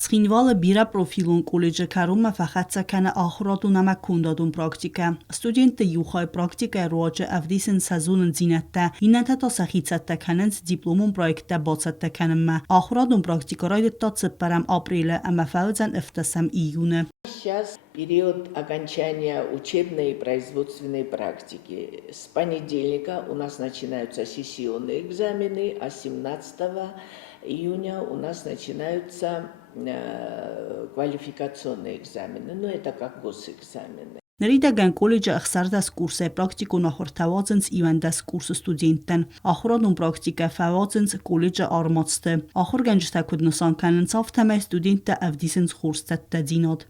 Țխինվալը բիրա պրոֆիլուն կոլեջը կարումը ֆախացականը ախրատուն ամա կունդադուն պրակտիկա։ Ստուդենտը յուխայ պրակտիկա ռոջը ավդիսն սազունն զինատտա, ինանթա տասախիցատտականնց դիպլոմուն պրոյեկտա բոցատտականնմա։ Ախրատուն պրակտիկարայդը տացպարամ ապրիլը, ամա фаузан эфтасам июня. Сейчас период окончания учебной и производственной практики. С понедельника у нас начинаются сессионные экзамены, а 17 июня у нас начинаются квалификационные экзамены. Но это как госэкзамены. Նրիդագան կոլեջը ախսարդաս կուրս է պրակտիկուն ախորթավացնց իվանդաս կուրս ստուդենտն, ախորադուն պրակտիկա ֆավացնց կոլեջը արմացտը, ախոր գանջտակուդ նսանկաննց ավթամայ ստուդենտը ավդիսնց խուրստատտա դինոդ.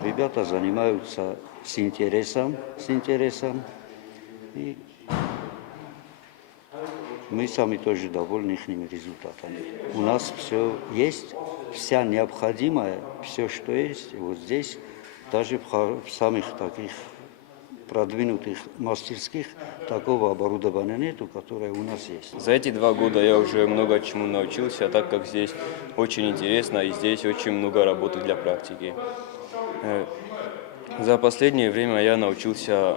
Ребята занимаются с интересом, и мы сами тоже довольны их результатами. У нас все есть, вся необходимое, все, что есть, вот здесь, даже в самых таких продвинутых мастерских такого оборудования нету, которое у нас есть. За эти 2 года я уже много чему научился, так как здесь очень интересно и здесь очень много работы для практики. За последнее время я научился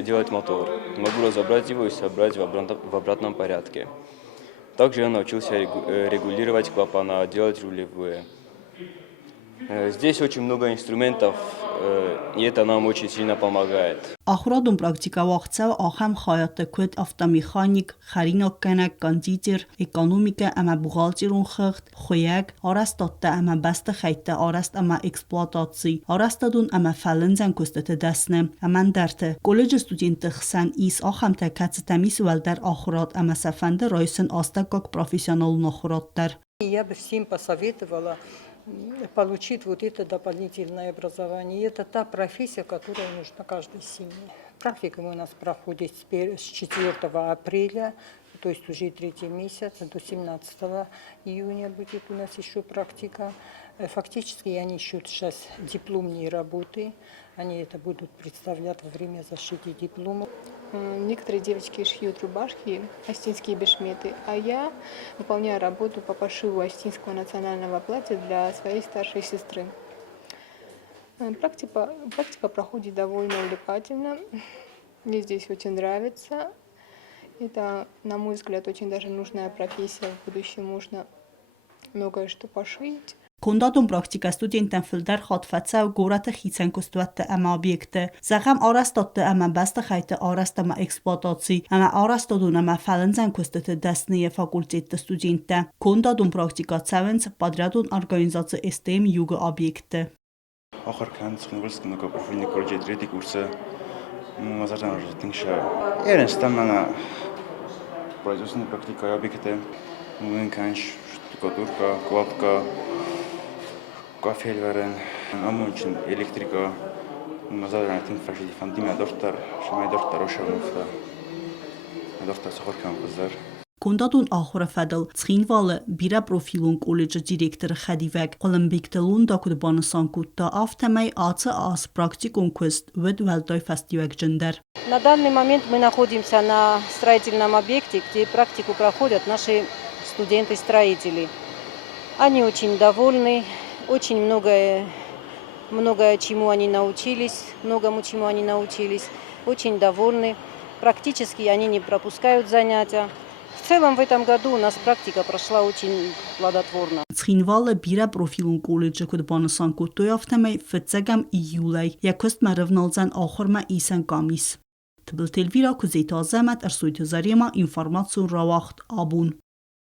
делать мотор. Могу разобрать его и собрать в обратном порядке. Также я научился регулировать клапана, делать рулевые. Здесь очень много инструментов, и это нам очень сильно помогает. Ախորադուն պրակտիկա վաղցավ ախամ խայատը քույտ ավտոմեխանիկ, խարինոկանակ, կոնդիտեր, էկոնոմիկա, ամա բուղալտիրուն խղտ, խոյակ, արաստոտտա ամա բաստը խայտը, արաստ ամա էքսպլուատացի, արաստադուն ամա ֆալնձան կոստը դասնը, աման դարտը, կոլեջը ստուդենտը խսան իս ախամ տակացը տամիս վալդար ախորատ ամա սաֆանդը ռոյսն աստակակ профессионалուն ախորատտար. Я бы всем посоветовала получить вот это дополнительное образование. И это та профессия, которая нужна каждой семье. Практика у нас проходит с 4 апреля, то есть уже 3-й месяц, до 17 июня будет у нас еще практика. Фактически они ищут сейчас дипломные работы. Они это будут представлять во время защиты диплома. Некоторые девочки шьют рубашки, остинские бешметы, а я выполняю работу по пошиву остинского национального платья для своей старшей сестры. Практика проходит довольно увлекательно. Мне здесь очень нравится. Это, на мой взгляд, очень даже нужная профессия. В будущем можно многое что пошить. Կոնդադուն պրակտիկա ստուդենտն ֆիլդար խատվացավ գորատը խիցեն կոստուատը ամա օբյեկտը, զաղամ արաստոտը ամա բաստը խայտը արաստ ամա էքսպլուատացի, ամա արաստոդուն ամա ֆալնձան կոստը դասնի է ֆակուլտետը ստուդենտը, կոնդադուն պրակտիկա ցավենց պատրադուն արգանիզացը STM յուգը օբյեկտը. Ախարքան ծխնվելս կնոկա պրոֆիլնի կոլեջի դրետի կուրսը մազարդան արժետինք շա. Երեն ստանանա производственная практика объекты, мунканш, штукатурка, кладка, кафельверен, амунчин, электрика, мазардан тинфашиди фандимя доктор, шамай доктор ошамуфта, доктор сахаркам кыздар. Կոնդադուն ախորը ֆադալ Ցխինվալը բիրա պրոֆիլուն կոլեջը դիրեկտորը խադիվակ Կոլումբիկտելուն դակուդ բանասանկուտта автомай АЦ АС практикум квест вед валтой фестивак джендер. На данный момент мы находимся на строительном объекте, где практику проходят наши студенты-строители. Они очень довольны, очень многое чему они научились, многому чему они научились, очень довольны. Практически они не пропускают занятия. В целом в этом году у нас практика прошла очень плодотворно. Ցխինվալը բիրա պրոֆիլուն կոլեջը կուդ բանասանկուտտոյ ավտամայ ֆծագամ իյուլայ якост մարվնալցան ախորմա իսան կամիս. Տբլտելվիրա կուզեյ տազամատ արսույթ զարյեմա ինֆորմացիոն რავախտ աբուն.